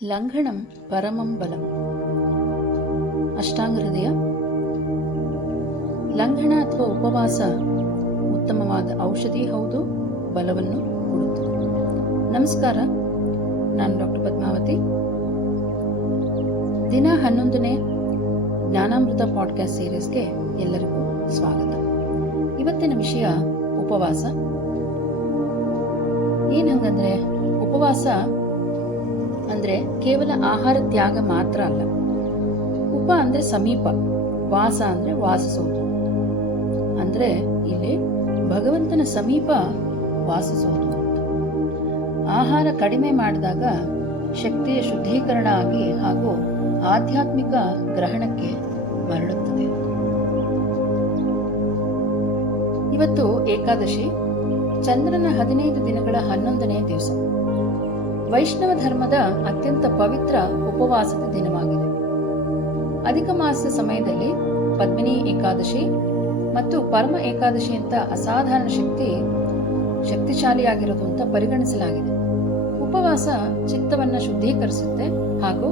ಲಂಘನಂ ಪರಮಂ ಬಲಂ. ಅಷ್ಟಾಂಗ ಹೃದಯ. ಲಂಘನ ಅಥವಾ ಉಪವಾಸ ಉತ್ತಮವಾದ ಔಷಧಿ ಹೌದು, ಬಲವನ್ನು ಕೊಡುತ್ತದೆ. ನಮಸ್ಕಾರ, ನಾನು ಡಾಕ್ಟರ್ ಪದ್ಮಾವತಿ. ದಿನ 11ನೇ ಜ್ಞಾನಾಮೃತ ಪಾಡ್ಕಾಸ್ಟ್ ಸೀರೀಸ್ಗೆ ಎಲ್ಲರಿಗೂ ಸ್ವಾಗತ. ಇವತ್ತಿನ ವಿಷಯ ಉಪವಾಸ. ಏನ್ ಹಂಗಂದ್ರೆ, ಉಪವಾಸ ಅಂದ್ರೆ ಕೇವಲ ಆಹಾರ ತ್ಯಾಗ ಮಾತ್ರ ಅಲ್ಲ. ಉಪ ಅಂದ್ರೆ ಸಮೀಪ, ವಾಸ ಅಂದ್ರೆ ವಾಸಿಸೋದು. ಅಂದ್ರೆ ಇಲ್ಲಿ ಭಗವಂತನ ಸಮೀಪ ವಾಸಿಸೋದು. ಆಹಾರ ಕಡಿಮೆ ಮಾಡಿದಾಗ ಶಕ್ತಿಯ ಶುದ್ಧೀಕರಣ ಆಗಿ ಹಾಗೂ ಆಧ್ಯಾತ್ಮಿಕ ಗ್ರಹಣಕ್ಕೆ ಮರಳುತ್ತದೆ. ಇವತ್ತು ಏಕಾದಶಿ, ಚಂದ್ರನ 15 ದಿನಗಳ 11ನೇ ದಿವಸ. ವೈಷ್ಣವ ಧರ್ಮದ ಅತ್ಯಂತ ಪವಿತ್ರ ಉಪವಾಸದ ದಿನವಾಗಿದೆ. ಅಧಿಕ ಮಾಸ ಸಮಯದಲ್ಲಿ ಪದ್ಮಿನಿ ಏಕಾದಶಿ ಮತ್ತು ಪರಮ ಏಕಾದಶಿ ಅಂತ ಅಸಾಧಾರಣ ಶಕ್ತಿಶಾಲಿಯಾಗಿರೋದು ಅಂತ ಪರಿಗಣಿಸಲಾಗಿದೆ. ಉಪವಾಸ ಚಿತ್ತವನ್ನ ಶುದ್ಧೀಕರಿಸುತ್ತೆ ಹಾಗೂ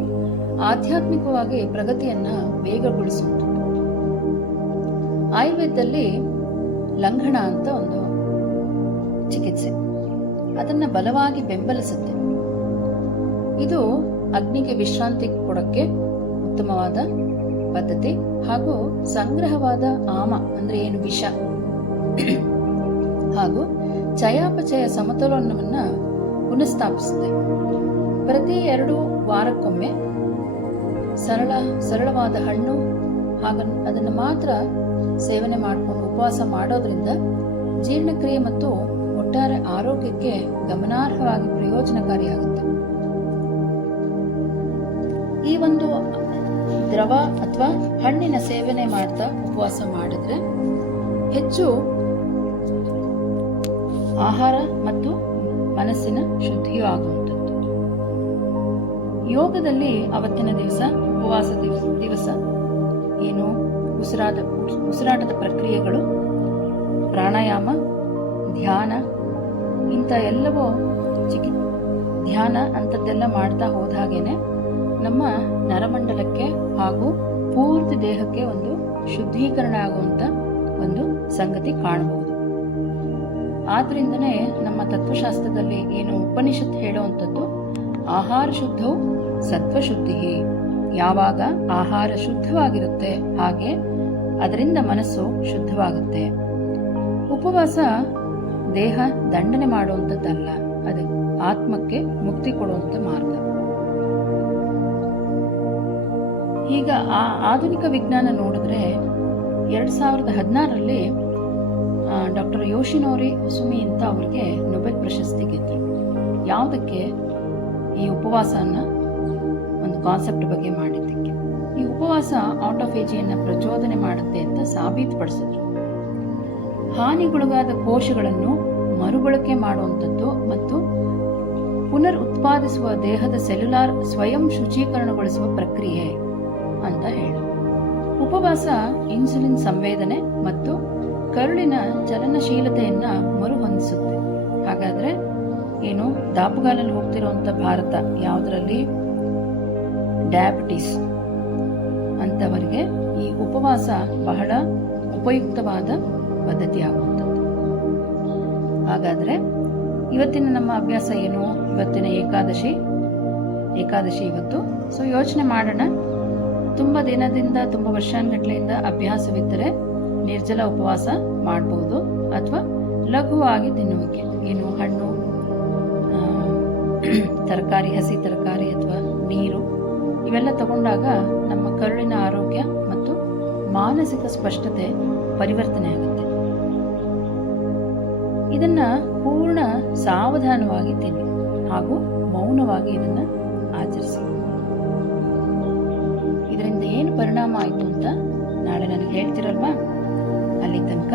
ಆಧ್ಯಾತ್ಮಿಕವಾಗಿ ಪ್ರಗತಿಯನ್ನ ವೇಗಗೊಳಿಸುತ್ತೆ. ಆಯುರ್ವೇದದಲ್ಲಿ ಲಂಘನ ಅಂತ ಒಂದು ಚಿಕಿತ್ಸೆ, ಅದನ್ನ ಬಲವಾಗಿ ಬೆಂಬಲಿಸುತ್ತೆ. ಇದು ಅಗ್ನಿಗೆ ವಿಶ್ರಾಂತಿ ಕೊಡಕ್ಕೆ ಉತ್ತಮವಾದ ಪದ್ಧತಿ ಹಾಗೂ ಸಂಗ್ರಹವಾದ ಆಮ ಅಂದ್ರೆ ಏನು ವಿಷ ಹಾಗೂ ಚಯಾಪಚಯ ಸಮತೋಲನವನ್ನ ಪುನಃಸ್ಥಾಪಿಸುತ್ತೆ. ಪ್ರತಿ 2 ವಾರಕ್ಕೊಮ್ಮೆ ಸರಳವಾದ ಹಣ್ಣು ಹಾಗೂ ಅದನ್ನು ಮಾತ್ರ ಸೇವನೆ ಮಾಡಿಕೊಂಡು ಉಪವಾಸ ಮಾಡೋದ್ರಿಂದ ಜೀರ್ಣಕ್ರಿಯೆ ಮತ್ತು ಒಟ್ಟಾರೆ ಆರೋಗ್ಯಕ್ಕೆ ಗಮನಾರ್ಹವಾಗಿ ಪ್ರಯೋಜನಕಾರಿಯಾಗುತ್ತೆ. ಈ ಒಂದು ದ್ರವ ಅಥವಾ ಹಣ್ಣಿನ ಸೇವನೆ ಮಾಡ್ತಾ ಉಪವಾಸ ಮಾಡಿದ್ರೆ ಹೆಚ್ಚು ಆಹಾರ ಮತ್ತು ಮನಸ್ಸಿನ ಶುದ್ಧಿಯೂ ಆಗುವಂಥದ್ದು. ಯೋಗದಲ್ಲಿ ಅವತ್ತಿನ ದಿವಸ ಉಪವಾಸ ದಿವಸ ಏನು ಉಸಿರಾಟದ ಪ್ರಕ್ರಿಯೆಗಳು, ಪ್ರಾಣಾಯಾಮ, ಧ್ಯಾನ ಇಂಥ ಎಲ್ಲವೂ ಧ್ಯಾನ ಅಂಥದ್ದೆಲ್ಲ ಮಾಡ್ತಾ ಹೋದ ಹಾಗೇನೆ ನಮ್ಮ ನರಮಂಡಲಕ್ಕೆ ಹಾಗೂ ಪೂರ್ತಿ ದೇಹಕ್ಕೆ ಒಂದು ಶುದ್ಧೀಕರಣ ಆಗುವಂತ ಒಂದು ಸಂಗತಿ ಕಾಣಬಹುದು. ಆದ್ರಿಂದನೇ ನಮ್ಮ ತತ್ವಶಾಸ್ತ್ರದಲ್ಲಿ ಏನು ಉಪನಿಷತ್ ಹೇಳುವಂಥದ್ದು, ಆಹಾರ ಶುದ್ಧವು ಸತ್ವಶುದ್ಧಿ. ಯಾವಾಗ ಆಹಾರ ಶುದ್ಧವಾಗಿರುತ್ತೆ ಹಾಗೆ ಅದರಿಂದ ಮನಸ್ಸು ಶುದ್ಧವಾಗುತ್ತೆ. ಉಪವಾಸ ದೇಹ ದಂಡನೆ ಮಾಡುವಂಥದ್ದಲ್ಲ, ಅದು ಆತ್ಮಕ್ಕೆ ಮುಕ್ತಿ ಕೊಡುವಂತ ಮಾರ್ಗ. ಈಗ ಆಧುನಿಕ ವಿಜ್ಞಾನ ನೋಡಿದ್ರೆ 2016ರಲ್ಲಿ ಡಾಕ್ಟರ್ ಯೋಶಿನೋರಿ ಸುಮಿ ಅಂತ ಅವರಿಗೆ ನೊಬೆಲ್ ಪ್ರಶಸ್ತಿ ಗೆದ್ರು. ಯಾವುದಕ್ಕೆ? ಈ ಉಪವಾಸನ ಒಂದು ಕಾನ್ಸೆಪ್ಟ್ ಬಗ್ಗೆ ಮಾಡಿದ್ದಕ್ಕೆ. ಈ ಉಪವಾಸ ಆಟೋಫೇಜಿಯನ್ನ ಪ್ರಚೋದನೆ ಮಾಡುತ್ತೆ ಅಂತ ಸಾಬೀತುಪಡಿಸಿದ್ರು. ಹಾನಿಗೊಳಗಾದ ಕೋಶಗಳನ್ನು ಮರುಬಳಕೆ ಮಾಡುವಂಥದ್ದು ಮತ್ತು ಪುನರ್ ಉತ್ಪಾದಿಸುವ ದೇಹದ ಸೆಲ್ಯುಲಾರ್ ಸ್ವಯಂ ಶುಚೀಕರಣಗೊಳಿಸುವ ಪ್ರಕ್ರಿಯೆ ಅಂತ ಹೇಳಿ. ಉಪವಾಸ ಇನ್ಸುಲಿನ್ ಸಂವೇದನೆ ಮತ್ತು ಕರುಳಿನ ಚಲನಶೀಲತೆಯನ್ನ ಮರುಹೊಂದಿಸುತ್ತೆ. ಹಾಗಾದ್ರೆ ಏನು ದಾಪುಗಾಲಲ್ಲಿ ಹೋಗ್ತಿರುವಂತ ಭಾರತ, ಯಾವುದರಲ್ಲಿ ಡಯಾಬಿಟಿಸ್ ಅಂತವರಿಗೆ ಈ ಉಪವಾಸ ಬಹಳ ಉಪಯುಕ್ತವಾದ ಪದ್ಧತಿ ಆಗುವಂಥದ್ದು. ಹಾಗಾದ್ರೆ ಇವತ್ತಿನ ನಮ್ಮ ಅಭ್ಯಾಸ ಏನು? ಇವತ್ತಿನ ಏಕಾದಶಿ ಇವತ್ತು. ಸೊ ಯೋಚನೆ ಮಾಡೋಣ, ತುಂಬ ದಿನದಿಂದ ತುಂಬ ವರ್ಷಾನುಗಟ್ಲೆಯಿಂದ ಅಭ್ಯಾಸವಿದ್ದರೆ ನಿರ್ಜಲ ಉಪವಾಸ ಮಾಡಬಹುದು, ಅಥವಾ ಲಘುವಾಗಿ ತಿನ್ನುವಿಕೆ, ಏನು ಹಣ್ಣು, ತರಕಾರಿ, ಹಸಿ ತರಕಾರಿ ಅಥವಾ ನೀರು ಇವೆಲ್ಲ ತಗೊಂಡಾಗ ನಮ್ಮ ಕರುಳಿನ ಆರೋಗ್ಯ ಮತ್ತು ಮಾನಸಿಕ ಸ್ಪಷ್ಟತೆ ಪರಿವರ್ತನೆ ಆಗುತ್ತೆ. ಇದನ್ನ ಪೂರ್ಣ ಸಾವಧಾನವಾಗಿ ತಿನ್ನಿ ಹಾಗೂ ಮೌನವಾಗಿ ಇದನ್ನ ಆಚರಿಸಿ. ಇದರಿಂದ ಏನು ಪರಿಣಾಮ ಆಯಿತು ಅಂತ ನಾಳೆ ನನಗೆ ಹೇಳ್ತಿರಲ್ವಾ? ಅಲ್ಲಿ ತನಕ